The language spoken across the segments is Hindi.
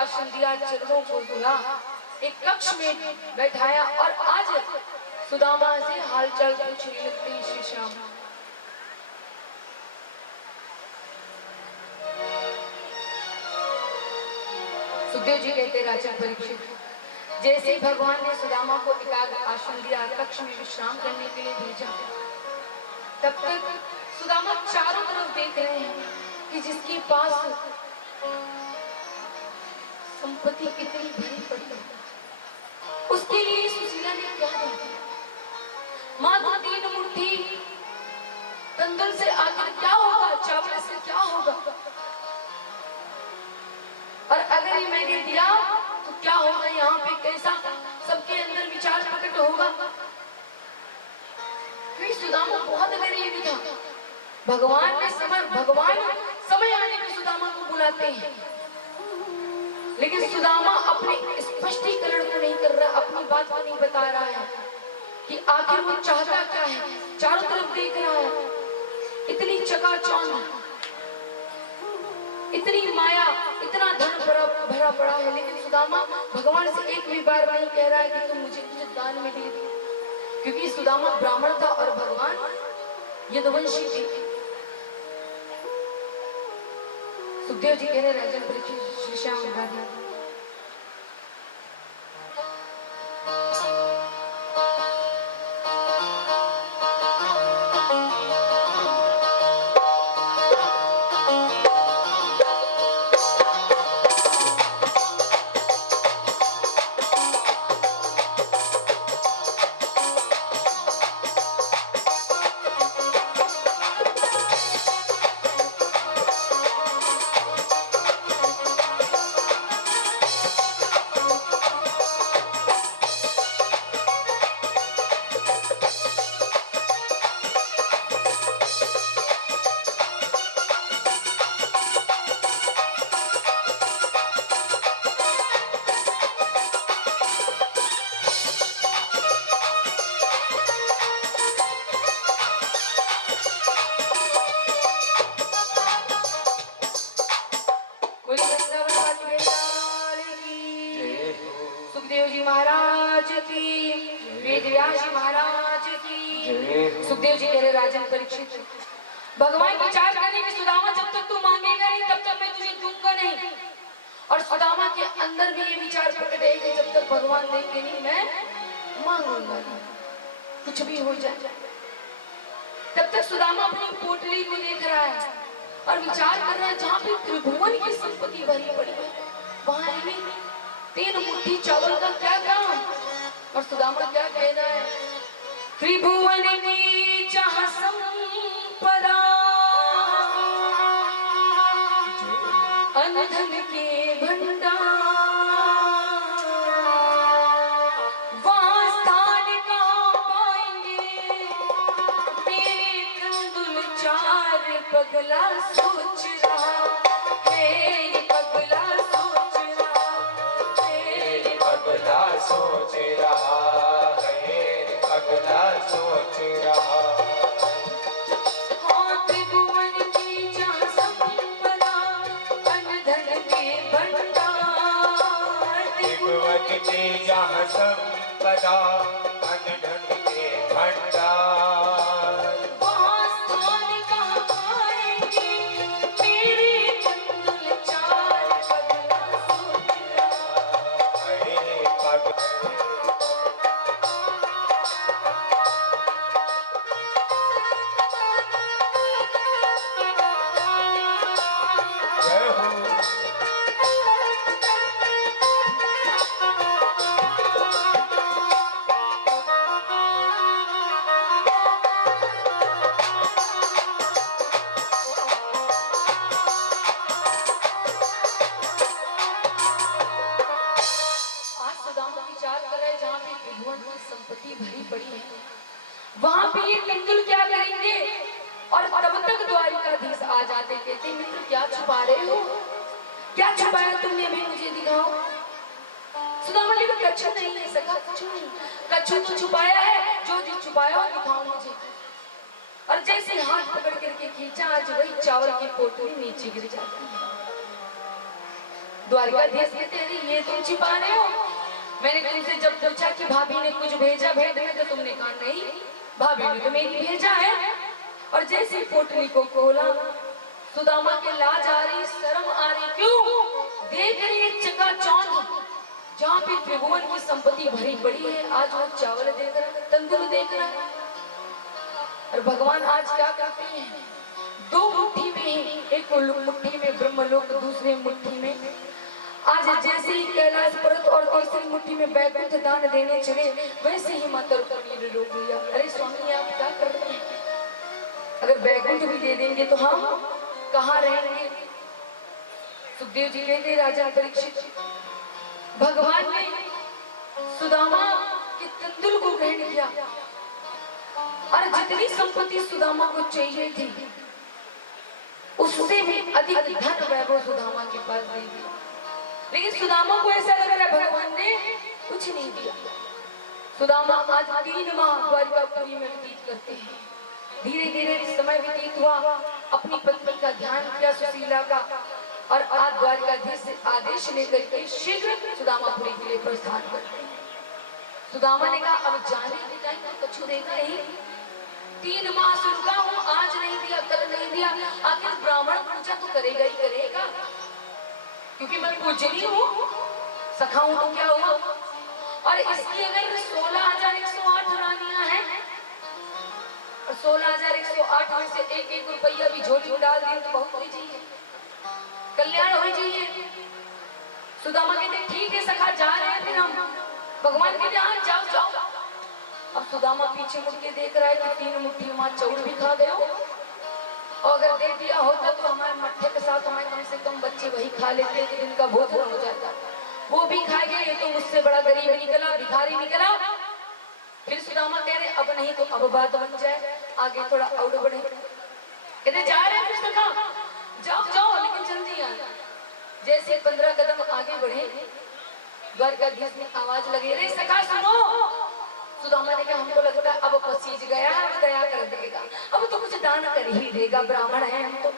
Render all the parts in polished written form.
आसन दिया, चरणों को धुला, एक कक्ष में बैठाया और आज सुदामा से हालचाल पूछने लगते हैं श्री श्याम। सुखदेव जी कहते राजा परीक्षित, जैसे भगवान ने सुदामा को एकाग्र आसन दिया, कक्ष में विश्राम करने के लिए भेजा, तब तक सुदामा चारों तरफ देख रहे हैं कि जिसके पास संपत्ति कितनी भरी पड़ी है, उसके लिए सुशीला ने क्या दिया। मात्र 3 मुट्ठी तंदुल से आखिर क्या होगा, चावल से क्या होगा, और अगर ये मैंने दिया तो क्या होगा, यहाँ पे कैसा सबके अंदर विचार प्रकट होगा। क्योंकि सुदामा बहुत गरीब था। भगवान समय आने में सुदामा को बुलाते हैं, लेकिन सुदामा अपने स्पष्टीकरण को नहीं कर रहा, अपनी बात को नहीं बता रहा है कि आखिर वो चाहता क्या है। चारों तरफ देख रहा है, इतनी चकाचौंध, इतनी माया, इतना धन भरा पड़ा है, लेकिन सुदामा भगवान से एक भी बार नहीं कह रहा है कि तुम मुझे कुछ दान में दे दो, क्योंकि सुदामा ब्राह्मण था और भगवान यदुवंशी थे। सुखदेव जी कह रहे राजन परीक्षित श्री श्याम राधा। सुखदेव जी कह रहे राजन परीक्षित, भगवान विचार करने की सुदामा जब तक तू मांगेगा नहीं तब तक मैं तुझे दूंगा नहीं। और सुदामा के अंदर भी ये विचार प्रकट है कि जब तक भगवान देंगे नहीं मैं मांगूंगा नहीं, कुछ भी हो जाए। तब तक सुदामा अपनी पोटली को देख रहा है और विचार कर रहा है, जहाँ पे त्रिभुवन की संपत्ति भरी पड़ी है वहां 3 मुट्ठी चावल का क्या काम। और सुदामा क्या कह रहा है, त्रिभुवन की जहाँ संपदा, अनधन के भंडार, वहाँ स्थान कहाँ पाएंगे मेरे कंदुल। 4 पगला सोच रहा है, पगला सोच रहा है, पगला सोच रहा है, पगला सोच रहा। हाँ त्रिभुवन की जहाँ संपदा, अनधन के भंडार, त्रिभुवन की जहाँ संपदा, अनधन के भंडार, वहाँ स्थान कहाँ पाएंगे मेरे कंदुल। 4 पगला सोच रहा है, पगला। संपत्ति भरी पड़ी है, वहां पे ये कंदुल क्या करेंगे। और तब तक द्वारिकाधीश आ जाते, कहते मित्र क्या छुपा रहे हो, क्या छुपाया तुमने, अभी मुझे दिखाओ। सुदामा ने कहा कछु नहीं है सखा, कछु नहीं, कछु तो छुपाया है, जो जो छुपाया हो दिखाओ मुझे। और जैसे हाथ पकड़ करके खींचा, आज वही चावल की पोटली नीचे गिर जाती है। द्वारिकाधीश कहते हैं ये तुम छिपा रहे हो। मैंने तुमसे जब पूछा कि भाभी ने कुछ भेजा भेद में, तो तुमने कहा नहीं, भाभी ने तो मेरी भेजा है। और जैसे पोटली को खोला, सुदामा के लाज आ रही, शर्म आ रही, क्यों? देख रही चकाचौंध, जहाँ पे त्रिभुवन की संपत्ति भरी पड़ी है, आज वो चावल देख रहा है, तंदूर देख रहा है। और भगवान आज क्या करते हैं? दो मुट्ठी में, एक मुट्ठी में ब्रह्मलोक, दूसरे मुट्ठी में आज जैसे ही कैलाश पर्वत, और तीसरी मुट्ठी में बैकुंठ दान देने चले, वैसे ही माता रुक्मिणी ने रोक लिया। अरे स्वामी आप क्या कर रहे हैं? अगर बैकुंठ भी दे देंगे तो हम कहाँ रहेंगे? सुखदेव जी कहते राजा परीक्षित, भगवान ने सुदामा के तंदुल को ग्रहण किया और जितनी संपत्ति सुदामा को चाहिए थी, उससे भी अधिक धन वैभव सुदामा के पास दे दिया। लेकिन सुदामा को ऐसा लग रहा है भगवान ने कुछ नहीं दिया। सुदामा आज 3 माह द्वारिकापुरी में व्यतीत करते हैं। धीरे धीरे समय व्यतीत हुआ, अपनी पत्नी का ध्यान किया, सुशीला का, और आज द्वारिकाधीश से आदेश लेकर के शीघ्र सुदामापुरी के लिए प्रस्थान करते हैं। सुदामा ने कहा अब जाने के टाइम तो कछु देगा ही, 3 माह से रुका हूँ, आज नहीं दिया, कल नहीं दिया, आखिर ब्राह्मण पूजा तो करेगा ही करेगा, क्योंकि मैं पूजनी हूँ, सखा हूँ तो क्या हुआ। और इसकी अगर 16,108 रानियां हैं, और 16,108 में से 1-1 रुपया भी झोली में डाल दिए तो बहुत होनी चाहिए, कल्याण होनी चाहिए। सुदामा कहते ठीक है सखा, जा रहे हैं फिर हम। भगवान कहते हाँ जाओ जाओ। अब सुदामा पीछे मुड़ के देख रहा है कि 3 मुट्ठी मां चौड़ भी खा गए हो, और अगर दे दिया होता तो हमारे मट्ठे के साथ हमारे कम से कम बच्चे वही खा लेते, कि इनका भोजन हो जाता। वो भी खा गए, ये तो मुझसे बड़ा गरीब निकला, भिखारी निकला। फिर सुदामा कह रहे अब नहीं तो अब बात बन जाए, आगे थोड़ा और बढ़े। कहते जा रहे हैं सखा, जाओ जाओ लेकिन जल्दी आना। जैसे 15 कदम आगे बढ़े, द्वारकाधीश में आवाज लगी, रे सखा सुनो। सुदामा ने कहा हमको लगता है अब पसीज गया, अब दया कर देगा, अब तो कुछ दान कर ही देगा, ब्राह्मण है हम तो।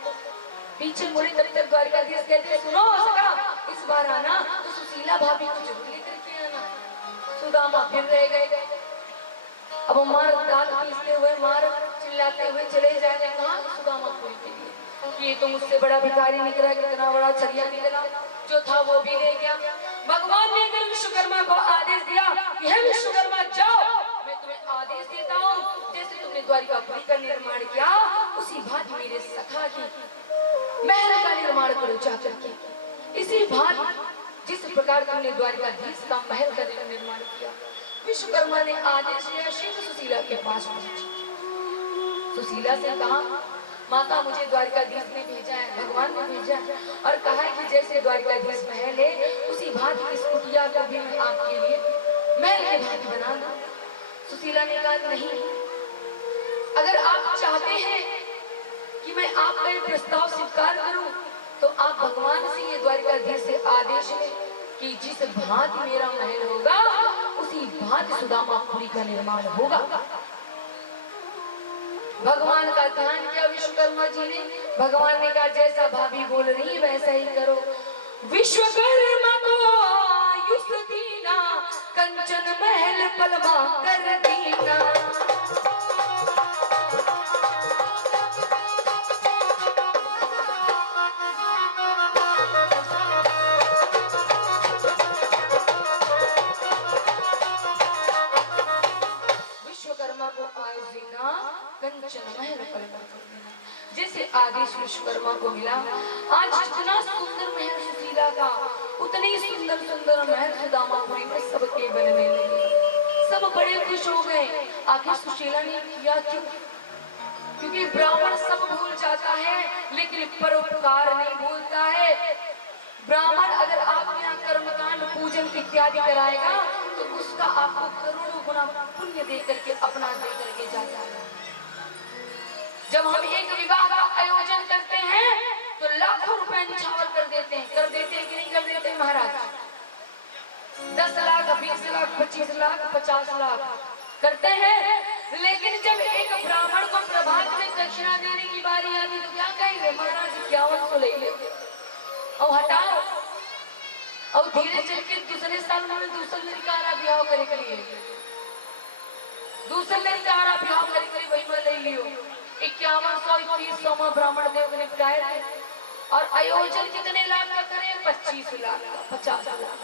पीछे मुड़े तब तक द्वारकाधीश कहते सुनो सखा, इस बार आना तो सुशीला भाभी को जरूर लेकर के आना। सुदामा फिर रह गए। अब मार दाल पीसते हुए, मार चिल्लाते हुए चले जाए, कहा सुदामापुरी के लिए कि ये तो मुझसे बड़ा भिखारी निकला, कितना बड़ा छलिया निकला, जो था वो भी ले गया। भगवान ने अगर विश्वकर्मा को आदेश दिया कि हे विश्वकर्मा जाओ, मैं तुम्हें आदेश देता हूँ, जैसे तुमने द्वारिकापुरी का निर्माण किया, उसी भांति मेरे सखा की महल का निर्माण करो जाकर के। इसी भांति जिस प्रकार तुमने द्वारिकाधीश का महल का निर्माण किया। विश्वकर्मा ने आदेश दिया, शीघ्र सुशीला के पास पहुंची। सुशीला से कहा माता मुझे द्वारिकाधीश ने भेजा है, भगवान ने भेजा है, और कहा है कि जैसे द्वारिकाधीश महल है उसी भांति इस कुटिया को भी मैं आपके लिए महल के भांति बना दूं। सुशीला ने कहा नहीं, अगर आप चाहते हैं कि मैं आपका ये प्रस्ताव स्वीकार करूं, तो आप भगवान से ये द्वारिकाधीश से आदेश लें कि जिस भांति मेरा महल होगा उसी भांति सुदामापुरी का निर्माण होगा। भगवान का ध्यान किया विश्वकर्मा जी ने। भगवान ने कहा जैसा भाभी बोल रही वैसा ही करो। विश्वकर्मा को आयुष दीना, कंचन महल पलवा कर दीना। कंचन महल पलवा कर देना, जैसे आदेश विश्वकर्मा को मिला। आज जितना सुंदर महल सुशीला का, उतने ही सुंदर सुंदर महल सुदामापुरी में सबके बनने लगे। सब बड़े खुश हो गए। आखिर सुशीला ने किया क्यों? क्योंकि ब्राह्मण सब भूल जाता है लेकिन परोपकार नहीं भूलता है। ब्राह्मण अगर आपके यहाँ कर्मकांड पूजन इत्यादि कराएगा तो उसका आपको करोड़ों गुना पुण्य दे करके अपना दे करके जाता है। जब हम एक विवाह का आयोजन करते हैं तो लाखों रुपए निछावर कर देते हैं कि नहीं कर देते महाराज? 10 लाख, 20 लाख, 25 लाख, 50 लाख करते हैं। लेकिन जब एक ब्राह्मण को प्रभात में दक्षिणा देने की बारी आती तो क्या कहेंगे? महाराज 51 तो ले लेते और हटाओ। और धीरे चल के दूसरे साल में दूसर लड़का आ रहा ब्याह करे के लिए, दूसर लड़का आ रहा ब्याह करे के लिए वही में ले लियो 5100-2100 में ब्राह्मण देव ने बिठाए थे। और आयोजन कितने लाख का करे? 25 लाख का, 50 लाख।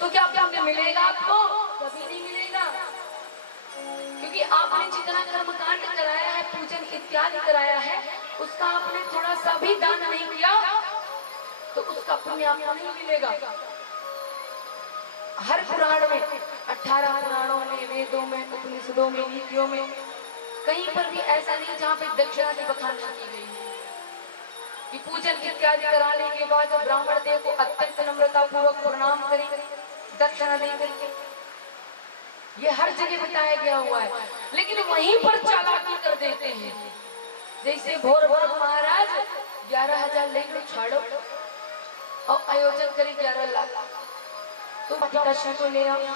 तो क्या पुण्य मिलेगा आपको? कभी नहीं मिलेगा, क्योंकि आपने जितना कर्मकांड कराया है, पूजन इत्यादि कराया है, उसका आपने थोड़ा सा भी दान नहीं किया तो उसका पुण्य आपको नहीं मिलेगा। हर पुराण में, 18 पुराणों में, वेदों में, उपनिषदों में, नीतियों में कहीं पर भी ऐसा नहीं जहाँ पे दक्षिणा की बखाना की गई है कि पूजन इत्यादि कराने के बाद ब्राह्मण देव को अत्यंत नम्रता पूर्वक प्रणाम करें, दक्षिणा दे करके। ये हर जगह बताया गया हुआ है, लेकिन वहीं पर चालाकी कर देते हैं। जैसे भोर भोर महाराज 11,000 ले लो, छाड़ो और आयोजन करें 11 लाख। तो दक्षिणा को ले आओ।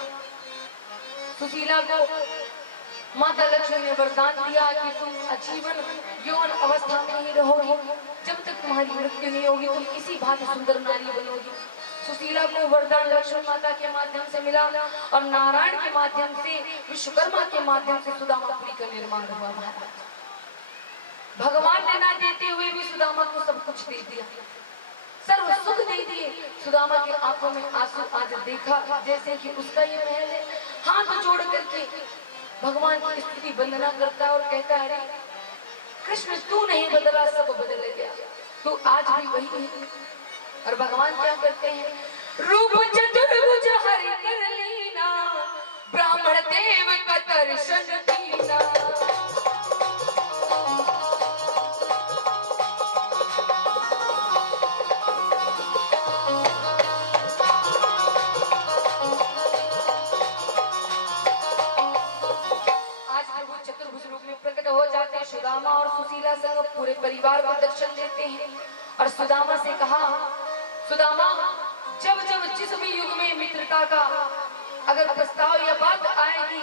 सुशीला को माता लक्ष्मी ने वरदान दिया कि तुम आजीवन यौन अवस्था में ही रहोगी, जब तक तुम्हारी मृत्यु नहीं होगी तुम इसी भांति सुंदर नारी बनोगी। सुशीला को वरदान लक्ष्मी माता के माध्यम से मिला और नारायण के माध्यम से, विश्वकर्मा के माध्यम से सुदामापुरी का निर्माण हुआ। महाराज भगवान ने ना देते हुए भी सुदामा को सब कुछ दे दिया, सर्व सुख दे दिए। सुदामा की आंखों में आंसू आज देखा जैसे कि उसका ये महल है। हाथ जोड़ करके भगवान की स्तुति वंदना करता है और कहता है, अरे कृष्ण तू नहीं बदला, सब बदल गया, तू आज भी वही है। और भगवान क्या करते हैं? रूप चतुर्भुज हरि कर लीना, ब्राह्मण देव का दर्शन दीना। सुदामा और सुशीला संग पूरे परिवार को दर्शन देते हैं और सुदामा से कहा, सुदामा जब जब जिस भी युग में मित्रता का अगर प्रस्ताव या बात आएगी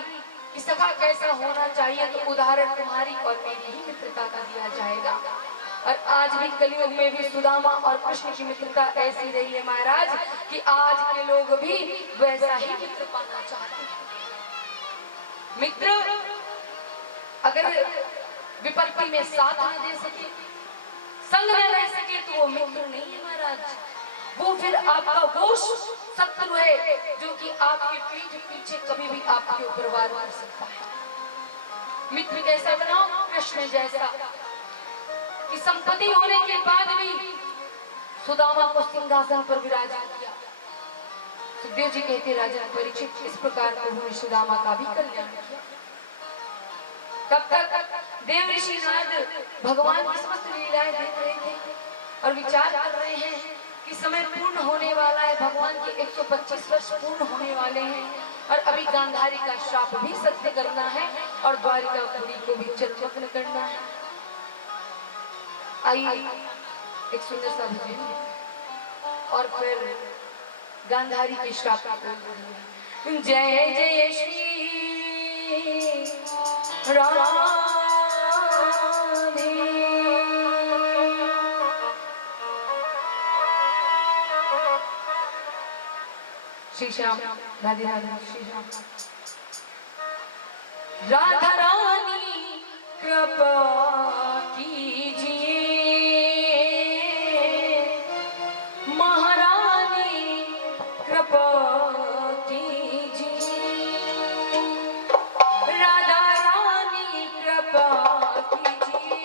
कि सखा कैसा होना चाहिए, तो उदाहरण तुम्हारी और मेरी ही मित्रता का दिया जाएगा। और आज भी कलयुग में भी सुदामा और कृष्ण की मित्रता ऐसी रही है महाराज कि आज के लोग भी वैसा ही मित्र पाना चाहते हैं। मित्र अगर विपत्ति में साथ न दे सके, संग न रह सके, तो वो मित्र नहीं है महाराज। वो फिर आपका वो शत्रु है जो कि आपके पीठ पीछे कभी भी आपके ऊपर वार कर सकता है। मित्र कैसा बनाओ? कृष्ण जैसा, कि संपत्ति होने के बाद भी सुदामा को सिंहासन पर विराजित किया। सुखदेव जी कहते, राजन परीक्षित इस प्रकार प्रभु ने सुदामा का भी कल्याण किया। तब तक देव ऋषि नारद भगवान की समस्त लीलाएं देख रहे थे और विचार कर रहे हैं कि समय पूर्ण होने वाला है, भगवान के 125 वर्ष पूर्ण होने वाले हैं और अभी गांधारी का श्राप भी सत्य करना है और द्वारिकापुरी को भी जलमग्न करना है। आइए एक सुंदर सा भजन और फिर गांधारी के श्राप को। जय जय श्री राधे श्री श्याम, राधे राधे श्री श्याम। राधा रानी कृपा कीजिए, महारानी कृपा कीजिए, राधा रानी कृपा कीजिए,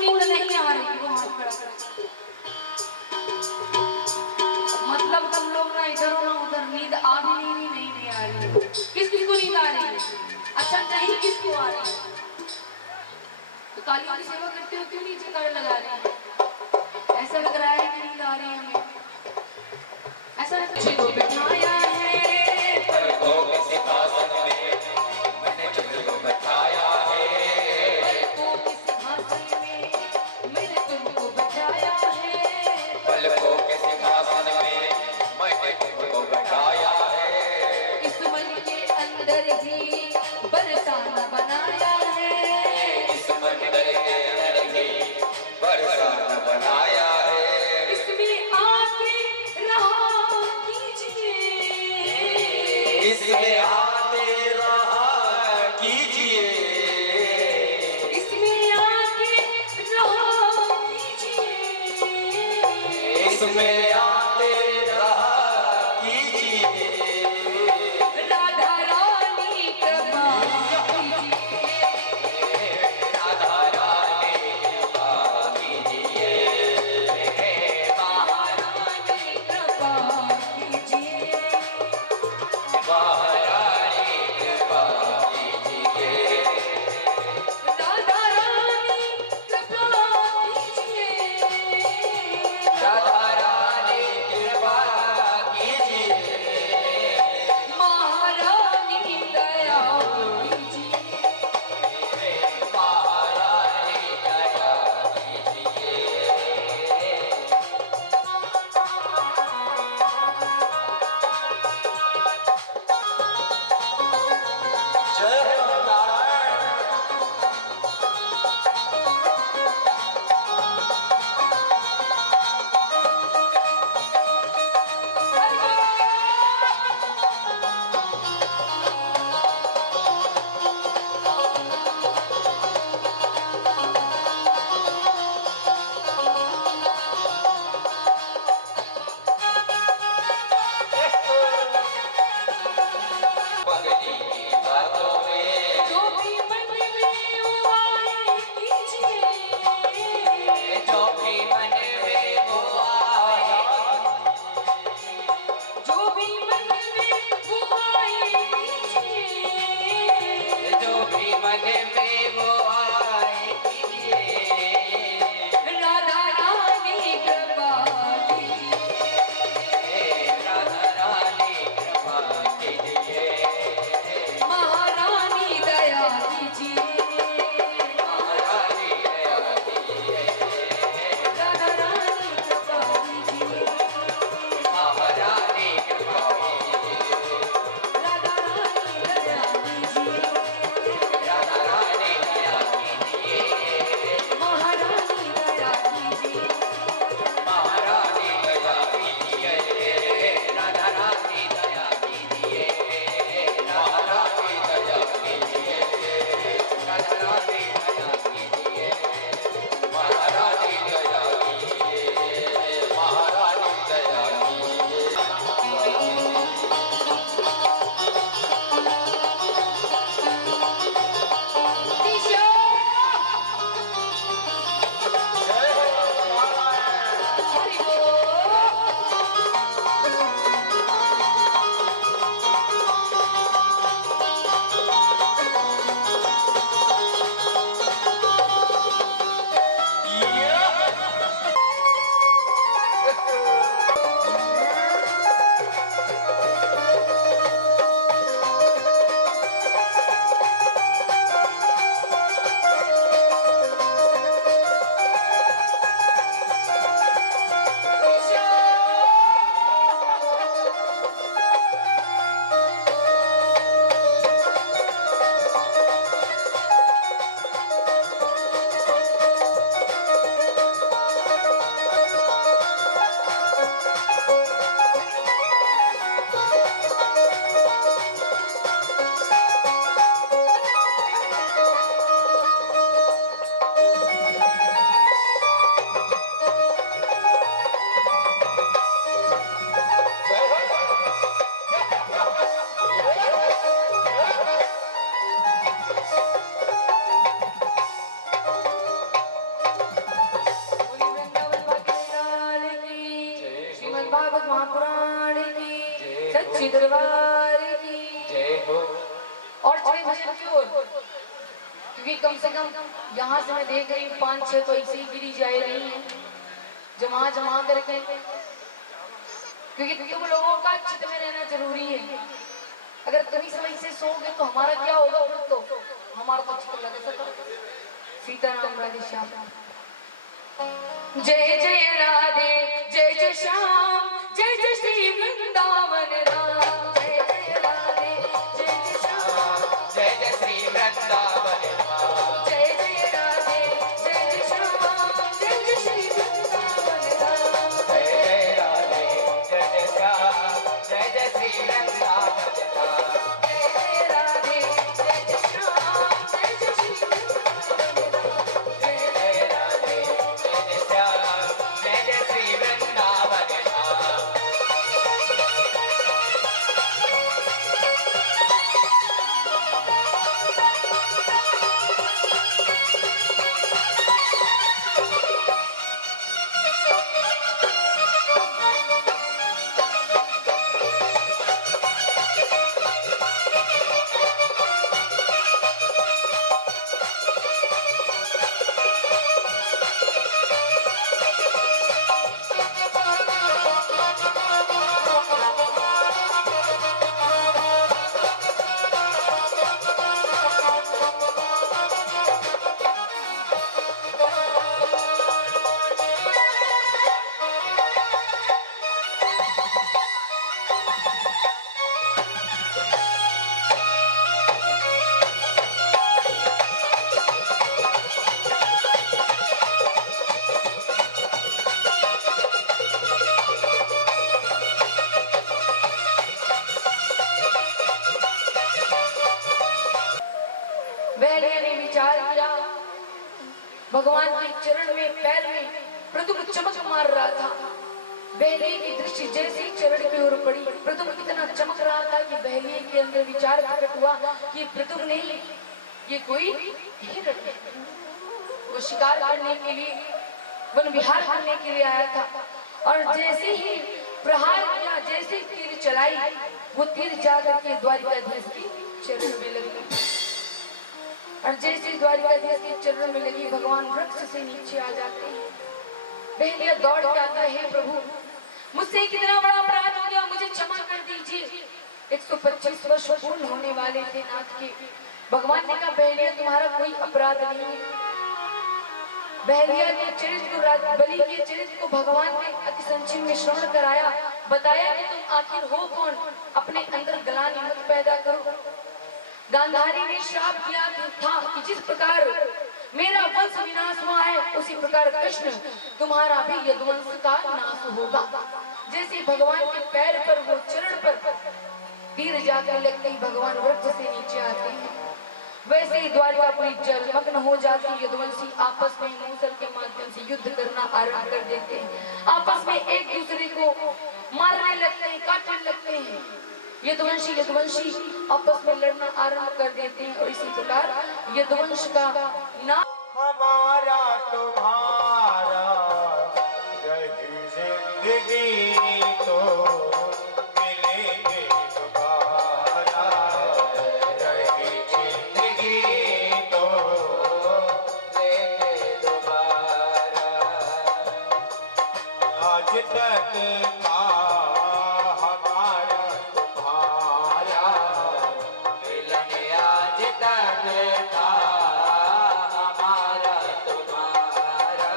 नींद नहीं आ रही, वो हाथ खड़ा कर। मतलब तुम लोग ना इधर हो ना उधर, नींद आ भी नहीं आ रही। किसको नींद आ रही है? अच्छा नहीं किसको आ रही है? तो कालियों की सेवा करते हो क्यों नीचे कर लगा रही है? ऐसा लग रहा है कि नींद आ रही है हमें। ऐसा तुझे को बिठाया है पलकों के सिंहासन में, मैंने तुझको बिठाया है पलकों के सिंहासन में, मैंने तुमको बिठाया है पलकों के सिंहासन में, मैंने तुमको बिठाया है। इस मन के अंदर ही बरसाना बनाया है, इस मन के अंदर ही बरसाना बनाया है। इसमें आके रहा कीजिए सच्ची दरबार की जय हो। और चले भजन की ओर, क्योंकि कम से कम यहाँ से मैं देख रही हूँ 5-6 तो ऐसे ही गिरी जा रही हैं जमा जमा करके, क्योंकि तुम लोगों का चित्त में रहना जरूरी है। अगर कभी समय से सोओगे तो हमारा क्या होगा, तो हमारा तो चित्त लगे सका। सीताराम राधे श्याम। जय जय राधे जय जय श्याम, जय जय श्री वृंदावन राम। जय जय राधे जय जय श्याम, जय जय श्री वृंदावन राम। जय जय राधे जय जय श्याम, जय जय श्री वृंदावन राम। जय जय राधे जय जय श्याम, जय जय श्री वृंदावन राम। जय जय राधे जय जय श्याम, जय जय श्री वृंदावन राम। जय जय राधे जय जय श्याम, जय जय श्री वृंदावन राम। बहलिया ने विचार किया, भगवान के चरण में पैर में प्रदुम्न चमक मार रहा था। बहलिए की दृष्टि जैसे ही चरण की ओर पड़ी, प्रदुम्न इतना चमक रहा था कि बहलिए के अंदर विचार प्रकट हुआ कि प्रदुम्न नहीं, ये कोई हिरण है। वो शिकार करने के लिए, वन विहार करने के लिए आया था। और जैसे ही प्रहार किया, जैसे ही तीर चलाई, वो तीर जाकर के द्वारिकाधीश की चरण में लगी। और जैसे द्वारिकाधीश के चरण में लगी, भगवान वृक्ष से नीचे आ जाते हैं। बहलिया दौड़ के आता है, हे प्रभु मुझसे कितना बड़ा अपराध हो गया, मुझे क्षमा कर दीजिए। 125 वर्ष पूर्ण होने वाले थे नाथ के। भगवान ने कहा, बहलिया तुम्हारा कोई अपराध नहीं है। बहलिया के चरित्र को, बलि के चरित्र को भगवान ने अति संक्षेप में श्रवण कराया, बताया कि तुम आखिर हो कौन, अपने अंदर ग्लानि मत पैदा करो। गांधारी ने श्राप किया था कि जिस प्रकार मेरा वंश विनाश हुआ है, उसी प्रकार कृष्ण तुम्हारा भी यदुवंश का नाश होगा। जैसे भगवान के पैर पर, वो चरण पर तीर जाकर लगते ही भगवान वृक्ष से नीचे आते हैं। वैसे ही द्वारिकापुरी जलमग्न हो जाती। यदुवंशी आपस में मूसल के माध्यम से युद्ध करना आरंभ कर देते हैं। आपस में एक दूसरे को मारने लगते हैं, काटने लगते हैं। यदुवंशी आपस में लड़ना आरंभ कर देते हैं। और इसी प्रकार यदुवंश का नाम हमारा तुम्हारा रही जिंदगी तो मिलेंगे दोबारा। रही जिंदगी तो मिलेंगे दोबारा। आज तक का हमारा तुम्हारा मिलन, आज तक का हमारा तुम्हारा।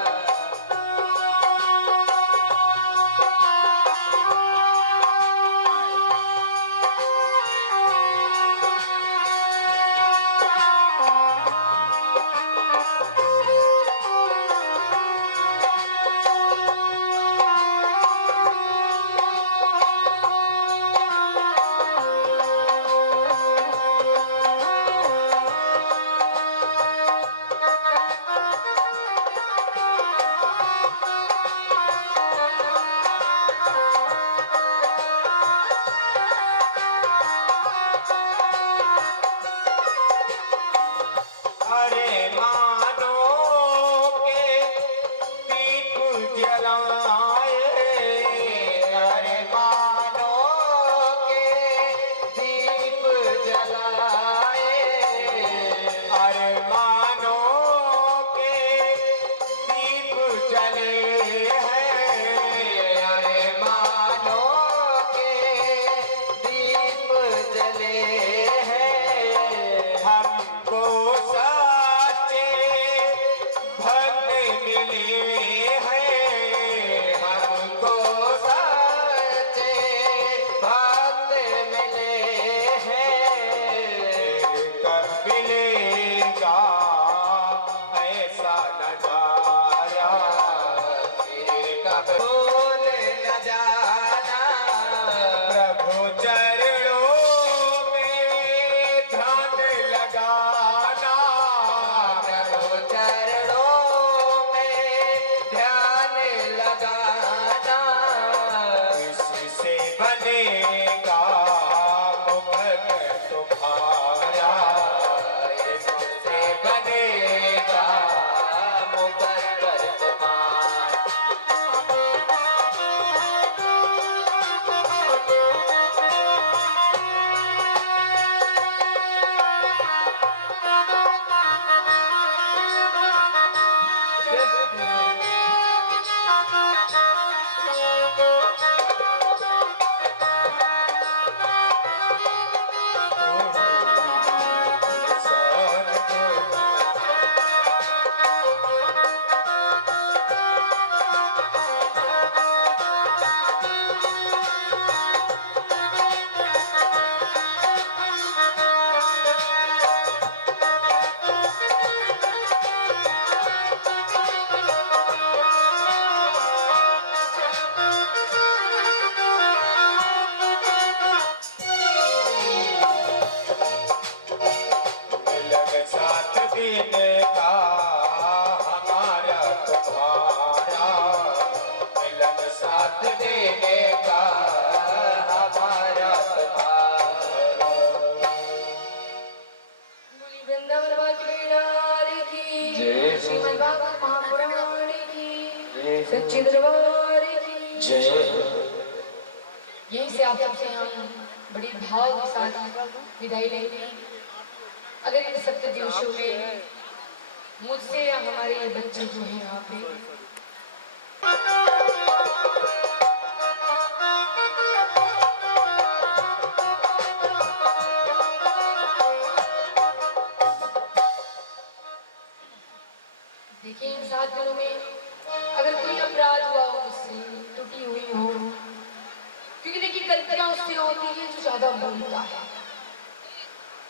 अब भूल न जाना। प्रभु चरणों में ध्यान लगाना। प्रभु चरणों में ध्यान लगाना। इससे बनेगा मुकुट तुम्हारा। इससे बनेगा मुकुट तुम्हारा। मिलन साथ देने का हमारा तुम्हारा। मिलन साथ देने का हमारा तुम्हारा। बोली वृंदावन वाली बिहारी की, श्रीमद् भागवत महापुराण की, सच्चे दरबार की यहीं से आप सबसे हम बड़ी भाव के साथ विदाई लेंगे। अगर इन सत्य दिवसों में मुझसे या हमारे ये बच्चे जो हैं यहाँ पे देखिए, इन 7 दिनों में अगर कोई अपराध हुआ हो मुझसे, टूटी हुई हो, क्योंकि देखिए गलतियां उससे होती है जो ज्यादा बोलता है,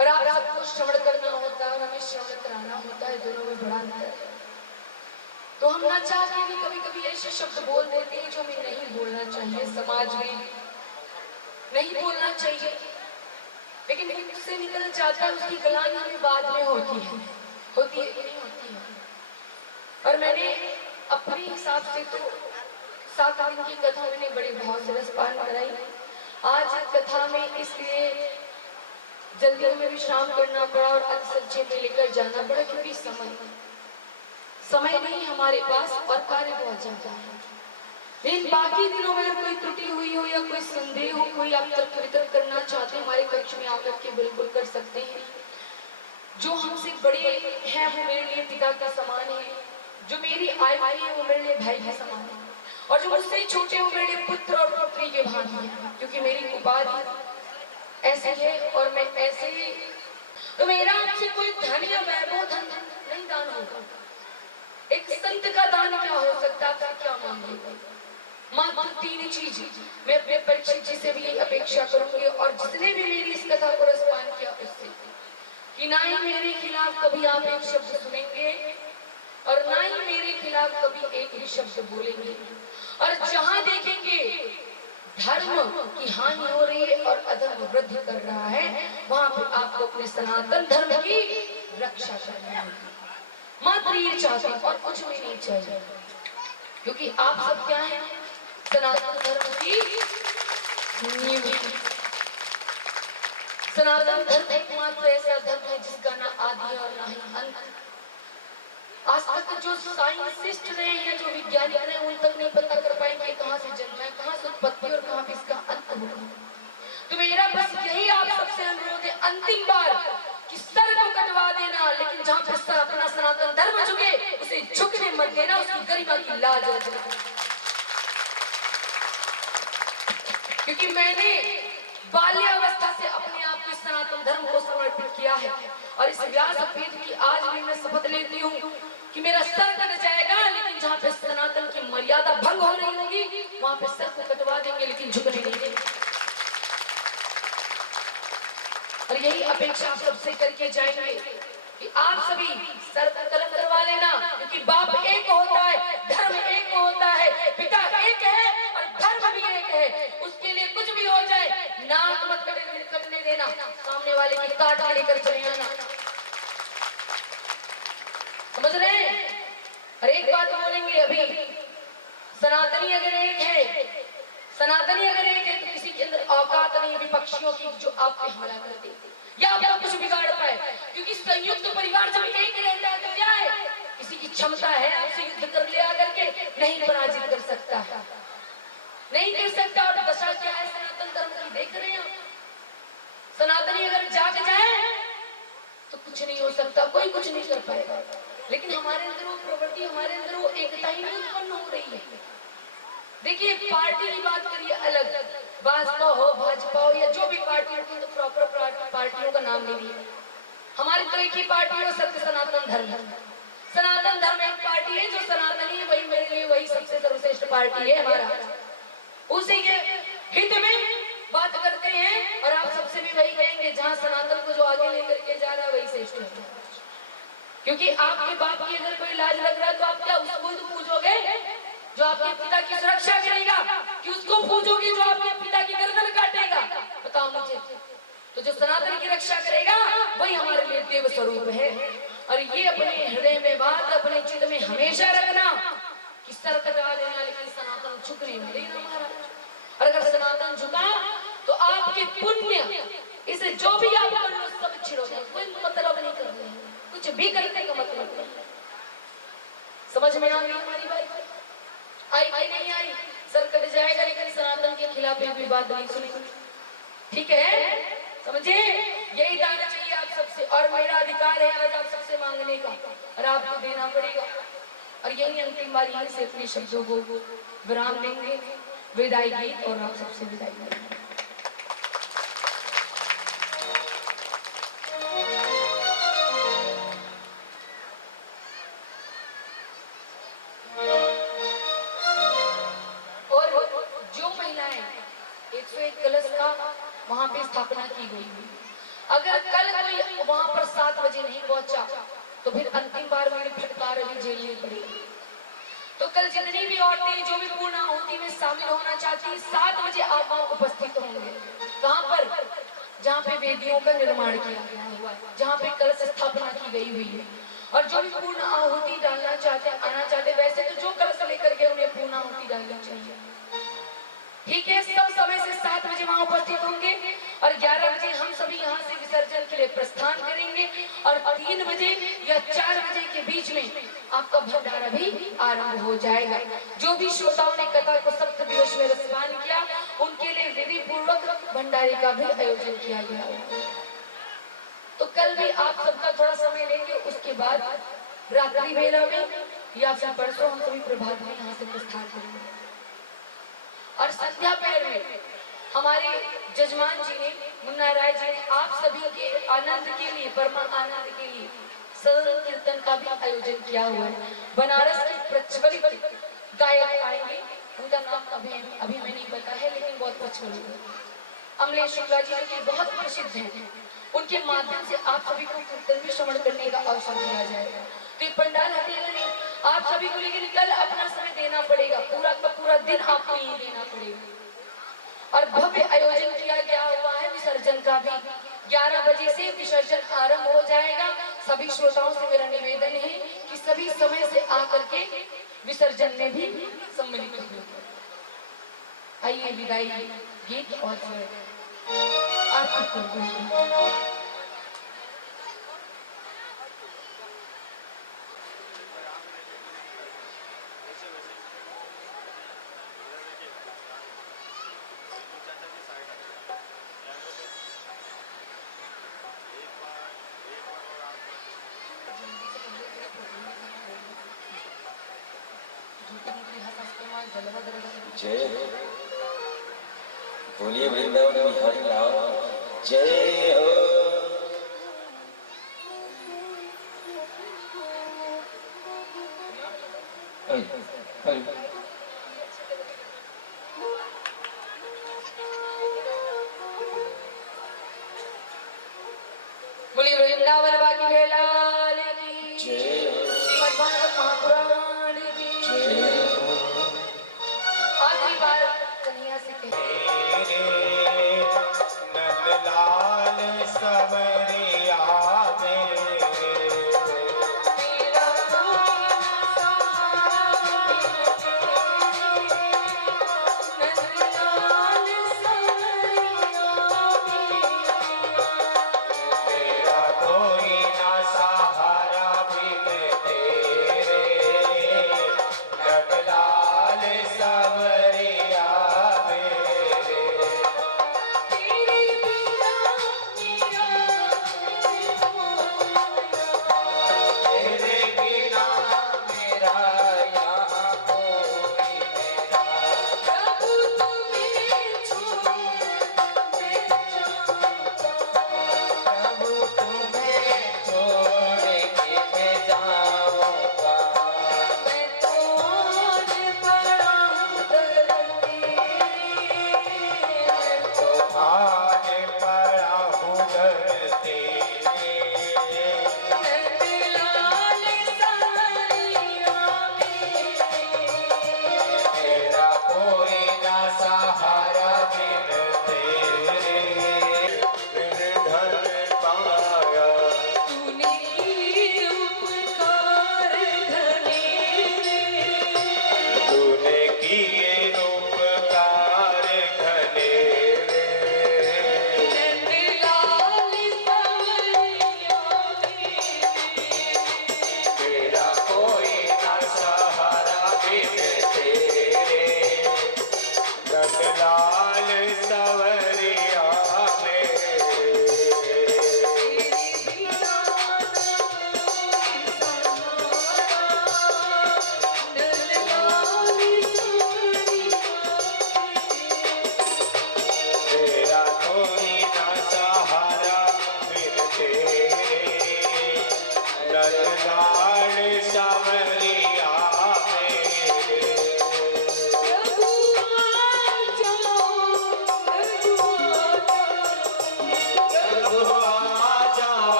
और आप सबको श्रवण करना होता है और हमें श्रवण कराना होता है, दोनों में बड़ा अंतर है। तो हम ना चाहते भी कभी कभी ऐसे शब्द बोल देते हैं जो हमें नहीं बोलना चाहिए, समाज में नहीं बोलना चाहिए, लेकिन मुझसे निकल जाता है, उसकी गलानी हमें बाद में होती है कि नहीं होती है। और मैंने अपने हिसाब से तो 7 दिन की कथा मैंने बड़े भाव से रसपान कराई। आज कथा में इसलिए जल्दी में विश्राम करना पड़ा और अतिसज्जे में लेकर जाना पड़ा, क्योंकि समय नहीं हमारे पास और कार्य बहुत ज्यादा है। लेकिन बाकी दिनों में अगर कोई त्रुटि हुई हो या कोई संदेह हो, कोई आप तर्क वितर्क करना चाहते हैं, हमारे कक्ष में आकर के बिल्कुल कर सकते हैं। जो हमसे बड़े हैं वो मेरे लिए पिता के समान है, जो मेरी आई है वो मेरे लिए भाई के समान है, और जो मुझसे छोटे वो मेरे लिए पुत्र और पुत्री के भांति है, क्योंकि मेरी उपाधि ऐसे है और मैं ऐसे ही। तो मेरा आपसे कोई धन या वैभव धन नहीं दान होगा। एक संत का दान क्या हो सकता है, आप क्या मांगेगा? मात्र 3 चीज मैं अपने परीक्षित जी से भी अपेक्षा करूंगी, और जिसने भी मेरी इस कथा को रसपान किया उससे, कि ना ही मेरे खिलाफ कभी आप एक शब्द सुनेंगे और ना ही मेरे खिलाफ कभी एक भी शब्द बोलेंगे। और जहां देखेंगे धर्म की हानि हो रही है और अधर्म वृद्धि कर रहा है, वहां पर आपको अपने सनातन धर्म की रक्षा करनी होगी। मात्र ये चाहते हैं और कुछ भी नहीं चाहिए, क्योंकि आप सब क्या है, सनातन धर्म की नींव। सनातन धर्म एकमात्र ऐसा धर्म है जिसका ना आदि और ना ही अंत। आज तक जो साइंटिस्ट रहे हैं, जो वैज्ञानिक रहे हैं, उन तक नहीं पता कर पाएंगे कहाँ से जन्मा है, कहाँ से उत्पत्ति और कहाँ पे इसका अंत होगा। तो मेरा बस यही आप सबसे अनुरोध है, अंतिम बार कि सर को कटवा देना, लेकिन जहाँ पे सर अपना सनातन धर्म झुके उसे झुकने मत देना, उसकी गरिमा की लाज रखना। क्योंकि मैंने बाल्यावस्था से अपने आप को सनातन धर्म को समर्पित किया है, और इस व्यासपीठ की आज भी मैं शपथ लेती हूँ कि मेरा सर कट जाएगा, लेकिन जहाँ पे सनातन की मर्यादा भंग हो रही होगी वहां पे सर को कटवा देंगे, लेकिन झुकने नहीं देंगे। और यही अपेक्षा आप सबसे करके जाएंगे कि आप सभी सर पर कलम करवा लेना, क्योंकि बाप एक होता है, धर्म एक होता है, पिता देना, सामने वाले की काट के लेकर चले आना, समझ रहे हैं? और एक बात बोलेंगे अभी, सनातनी अगर एक है, सनातनी अगर एक है तो किसी के अंदर औकात नहीं विपक्षियों की जो आप पे हमला करते या आपका कुछ बिगाड़ पाए, क्योंकि संयुक्त परिवार जब एक रहता है तो क्या है, किसी की क्षमता है आपसे युद्ध कर ले आकर के नहीं पराजित कर सकता है, नहीं कर सकता। और दशा क्या है सनातन धर्म की देख रहे हैं आप, सनातनी अगर जाग जाए तो कुछ नहीं हो सकता, कोई कुछ नहीं कर पाएगा। लेकिन हमारे अंदर वो प्रवृत्ति, हमारे अंदर वो एकता ही नहीं उत्पन्न हो रही है। देखिए पार्टी की बात करिए अलग, भाजपा हो भाजपा हो या जो भी पार्टी होती है तो प्रॉपर पार्टियों का नाम नहीं लिया। हमारी तरह की पार्टी हो सत्य सनातन धर्म, सनातन धर्म एक पार्टी है जो सनातनी है, वही मेरे लिए वही सबसे सर्वश्रेष्ठ पार्टी है हमारा, उसी के हित में बात करते हैं। और आप सबसे भी वही कहेंगे जहां सनातन को जो आगे लेकर के जा रहा है वही श्रेष्ठ है, क्योंकि आपके बाप की अगर कोई लाज लग रहा है तो आप क्या उसको तो पूछोगे जो आपके पिता की सुरक्षा करेगा, कि उसको पूछोगे जो आपके पिता की गर्दन काटेगा? बताओ मुझे। तो जो सनातन की रक्षा करेगा वही हमारे लिए देव स्वरूप है। और ये अपने हृदय में बात, अपने चित्त में हमेशा रखना कि सर कटा देना लेकिन सनातन झुकने में देना महाराज। और अगर सनातन झुका तो आपके पुण्य इसे जो भी आप कर लो सब छिड़ो जाए, कोई मतलब नहीं कर रहे हैं, कुछ भी करने का मतलब नहीं। समझ में आ गई हमारी बात? आई कि नहीं आई? सर कट जाएगा लेकिन सनातन के खिलाफ एक भी बात नहीं सुनेंगे, ठीक है? समझे? यही दाना चाहिए आप सबसे, और मेरा अधिकार है आज आप सबसे मांगने का और आपको देना पड़ेगा। और यही अंतिम बार यहीं से अपने शब्दों को विराम देंगे, विदाई गीत और आप सबसे विदाई करेंगे। वहां पे स्थापना की गई है। अगर कल कोई वहां पर 7 बजे नहीं पहुंचा तो फिर अंतिम बार मेरी फटकार अभी झेलनी पड़ेगी। तो कल जितनी भी औरतें जो भी पूर्ण आहुति में शामिल होना चाहती 7 बजे आप वहां उपस्थित होंगे। कहां पर? जहां पे वेदियों का निर्माण किया गया हुआ है, जहां पे कलश स्थापना की गई हुई है। और जो भी पूर्ण आहुति डालना चाहते, आना चाहते, वैसे तो जो कलश लेकर के उन्हें पूर्ण आहुति डालनी चाहिए, ठीक है? सब समय से 7 बजे वहां उपस्थित होंगे और 11 बजे हम सभी यहाँ से विसर्जन के लिए प्रस्थान करेंगे। और 3 बजे या 4 बजे के बीच में आपका भंडारा भी आरंभ हो जाएगा। जो भी श्रोताओं ने कथा को सप्त दिवस में रसपान किया उनके लिए विधि पूर्वक भंडारे का भी आयोजन किया गया है। तो कल भी आप सबका थोड़ा समय लेंगे, उसके बाद रात्रि वेला में या फिर परसों हम सभी प्रभात में यहाँ से प्रस्थान करेंगे। और संध्या पहर में हमारे जजमान जी ने, मुन्ना राय जी ने आप सभी के आनंद के लिए, परम आनंद के लिए सदन कीर्तन का भी आयोजन किया हुआ है। बनारस के प्रचलित गायक आएंगे, उनका नाम अभी मैं नहीं पता है लेकिन बहुत प्रचलित है, अमलेश शुक्ला जी जो कि बहुत प्रसिद्ध हैं। उनके माध्यम से आप सभी को कीर्तन भी श्रवण करने का अवसर दिया जाएगा। तो पंडाल हटेगा नहीं, आप सभी को लेकिन कल अपना समय देना पड़ेगा, पूरा का पूरा दिन आपको यही देना पड़ेगा। और भव्य आयोजन किया गया हुआ है विसर्जन का भी। 11 बजे से विसर्जन आरंभ हो जाएगा। सभी श्रोताओं से मेरा निवेदन है कि सभी समय से आकर के विसर्जन में भी सम्मिलित हो। आइए विदाई गीत और आरती करते हैं। जय बोलिए वृंदावन बिहारी लाल जय हो। बोलिए वृंदावन बाकी लाल की जय हो। श्रीमद् भागवत महापुराण की जय हो। आखिरी बार कन्हैया से कहे नंदलाल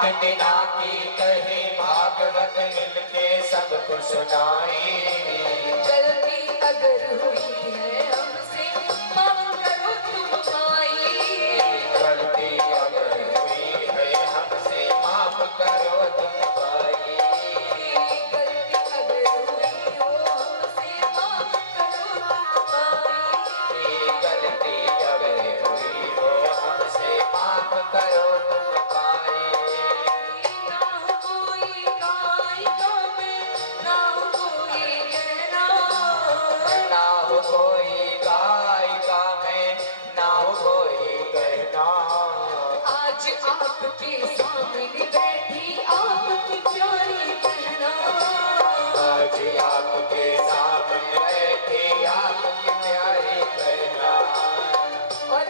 सात दिना की कहे भागवत मिलके सबको सुनाए। गलती अगर हुई है हमसे माफ करो तुम माई। गलती अगर हुई है हमसे माफ करो तुम भाई। गलती अगर हुई हो हमसे माफ करो तुम माई। गलती अगर हुई हो हमसे माफ करो तुम भाई। ना हो कोई गायिका में, ना हो कोई गहना। ना हो कोई गायिका में, ना हो कोई गहना। आज आपके सामने बैठी आपकी प्यारी बहना। आज आपके सामने बैठी आपकी प्यारी बहना। और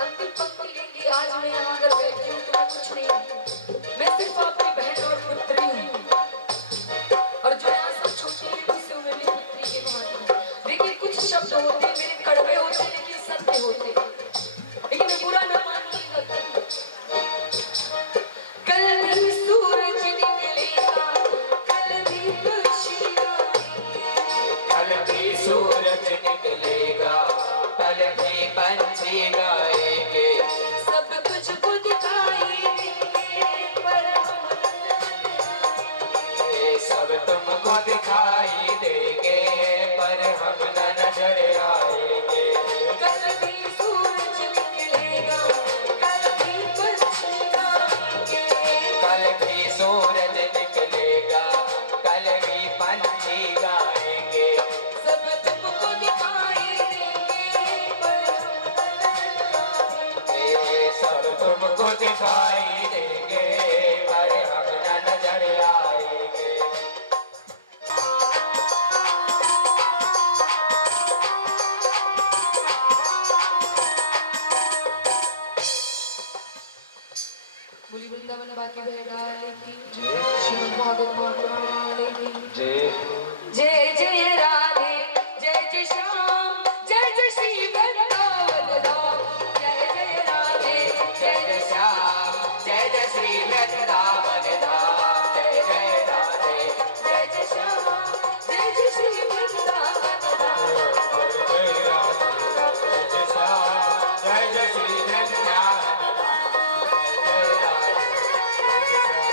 अंतिम पंक्ति लेंगे। आज मैं यहाँ अगर बैठी हूँ तो मैं कुछ नहीं हूँ, मैं सिर्फ आपकी बहन और पुत्री हूँ। और जो यहाँ सब छोटी है उसे मेरी पुत्री के भांति। देखिए कुछ शब्द होते मेरे कड़वे होते लेकिन सत्य होते, लेकिन मैं बुरा न मानिएगा। कल भी सूरज निकलेगा, कल भी खुशी आएगी। कल भी सूरज निकलेगा, कल भी पंछी गाएंगे। सब तुझको दिखाई देंगे पर ये सब तुमको दिखाई देंगे पर हम न नजर आएंगे। कल भी सूरज निकलेगा, कल भी पंछी गाएंगे। कल भी सूरज निकलेगा, कल भी पंछी गाएंगे। सब तुमको दिखाई देंगे पर ये सब तुमको दिखाई देंगे पर हम न नजर आएंगे। बोली वृंदावन बाकी बहलाले की, श्रीमद् भागवत महापुराण की। जय जय राधे, जय जय श्याम, जय जय श्री वृंदावन धाम। जय जय राधे, जय जय श्याम, जय जय श्री वृंदावन धाम। जय जय राधे, जय जय श्याम, जय जय श्री वृंदावन धाम। जय राधे, जय जय श्याम, जय जय श्री वृंदावन धाम। जय राधे, जय जय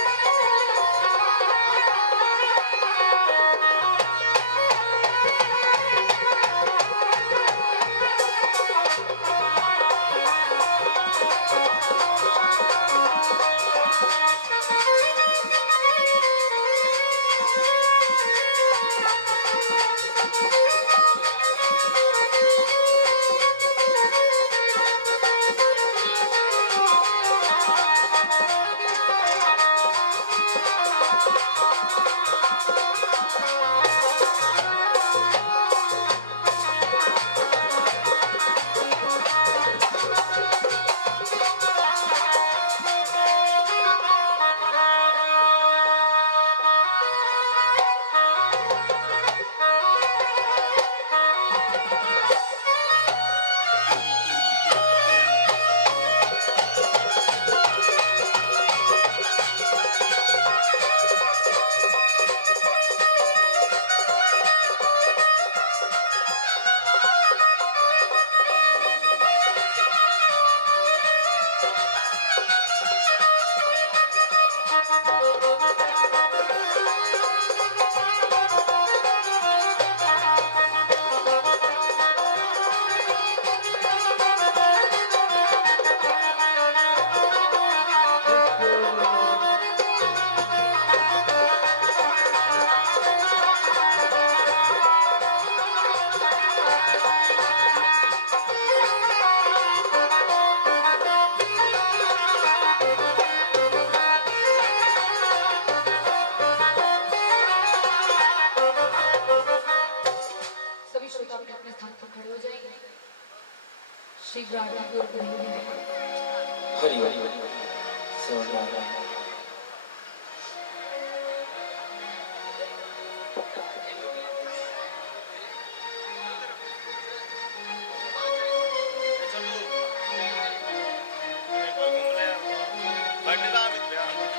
शीघ्र आगे की ओर बढ़ेंगे। हरि हरि सोना Balik na namin,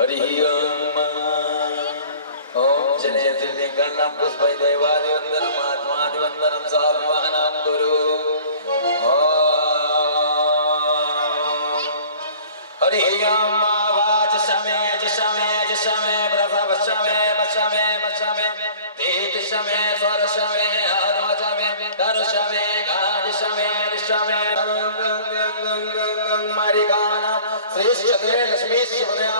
हरि ओम जनेन्द्र गणम पुष्प देवादिवंदनम आत्मादिवंदनम सर्वहनम गुरु हरि ओम वाच समय प्रभव समय तीत समय स्वर समय आत्मा समय धर समय गाज समय मरिगाना श्रेष्ठ लक्ष्मी शिवना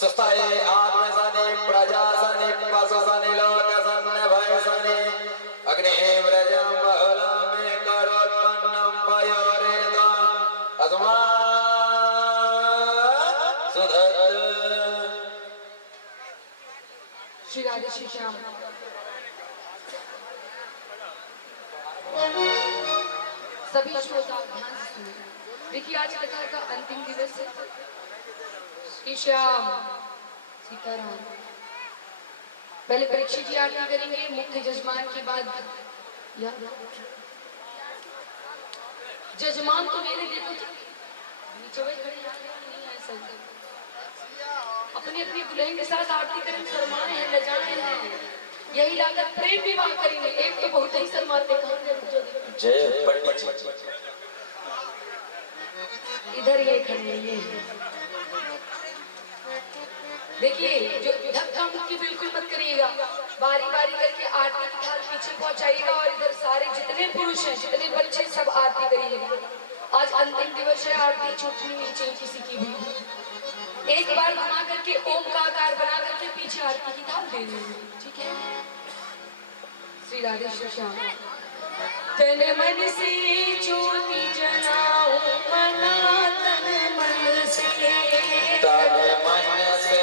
सुस्ताये आत्मसने प्रजासने पशुसने लोकसने भयसने अग्नि व्रजम बहुला में करोत्पन्नम पयोरेदम अधमा सुधत। श्री राधे श्री श्याम। सभी श्रोता ध्यान से सुनिए। देखिए आज कथा का अंतिम दिवस है। श्री श्याम सीताराम। पहले परीक्षित जी आरती करेंगे मुख्य जजमान के बाद या जजमान तो मेरे देखो नीचे खड़े नहीं है सर अपनी अपनी दुल्हन के साथ आरती करें शर्माए हैं लजाए हैं यही लागत प्रेम विवाह करेंगे एक तो बहुत ही शर्माते जय पंडित जी इधर ये खड़े ये देखिए जो धक्का मुक्की बिल्कुल मत करिएगा बारी बारी करके आरती की थाल पीछे पहुंचाइएगा और इधर सारे जितने पुरुष हैं जितने बच्चे सब आरती करिएगा। आज अंतिम दिवस है आरती छूटनी नहीं चाहिए किसी की भी। एक बार घुमा करके ओम का आकार बना करके पीछे आरती की थाल दे देंगे ठीक है। श्री राधे श्री श्याम। तन मन से ज्योति जलाओ मना तन मन से तन मन से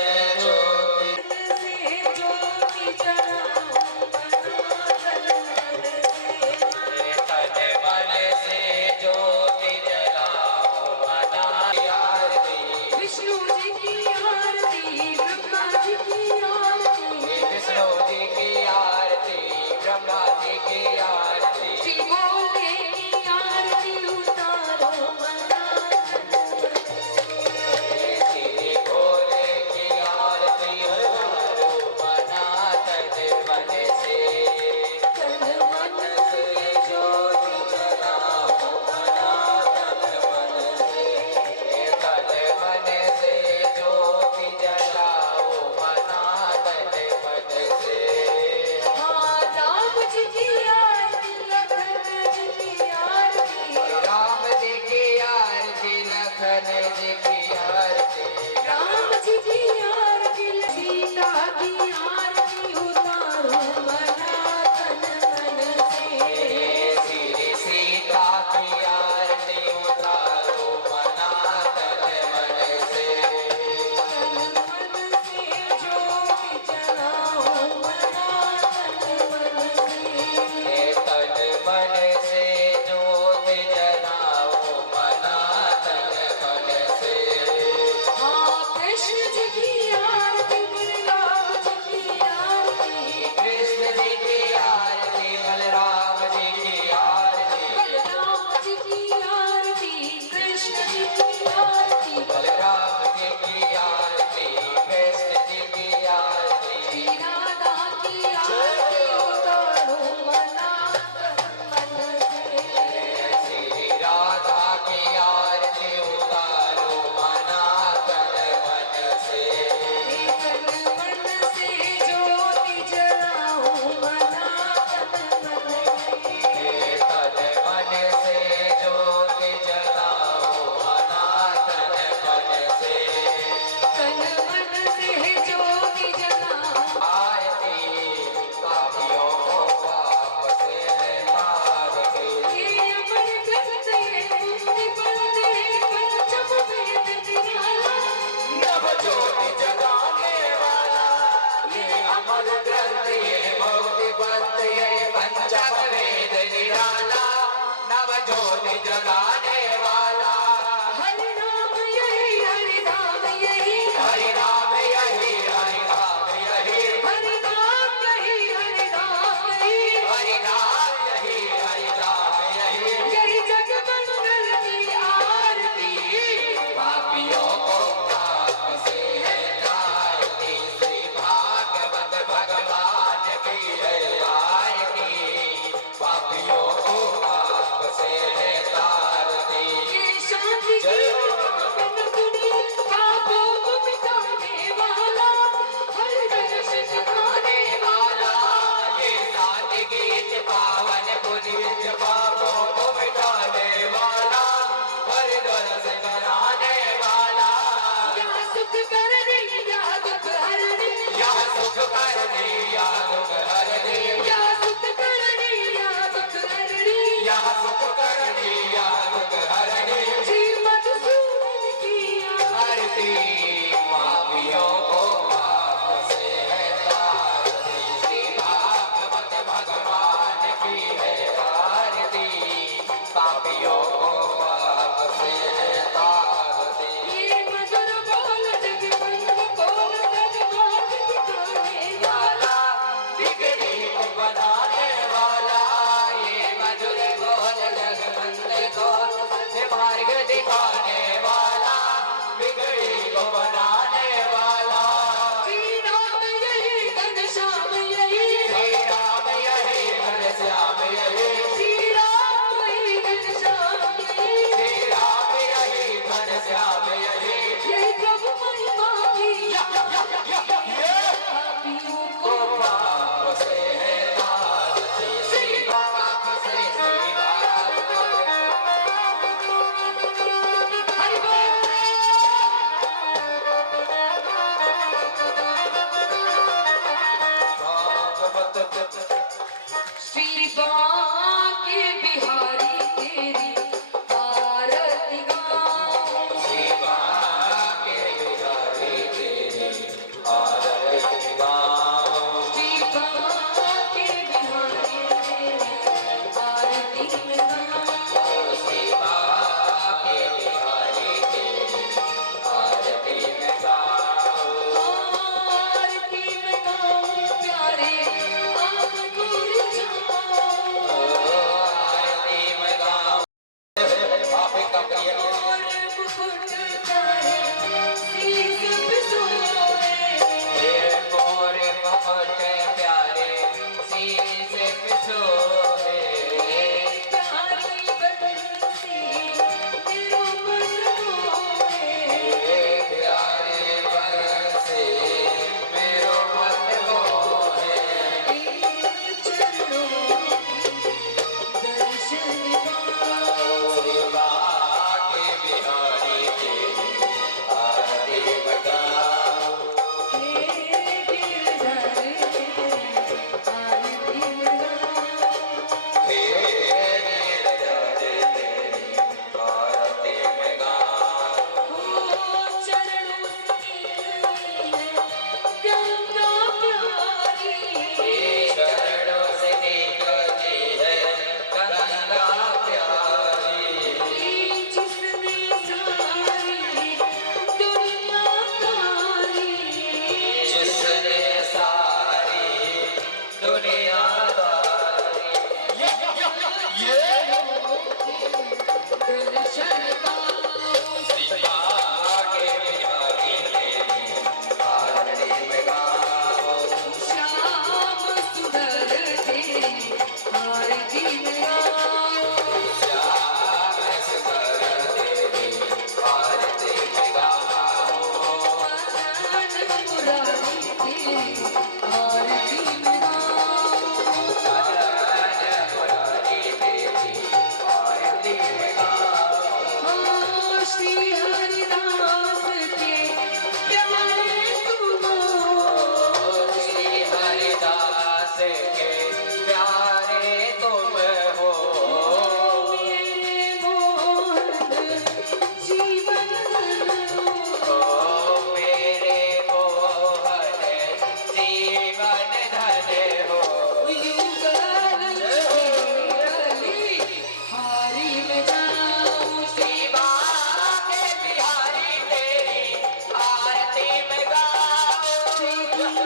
जी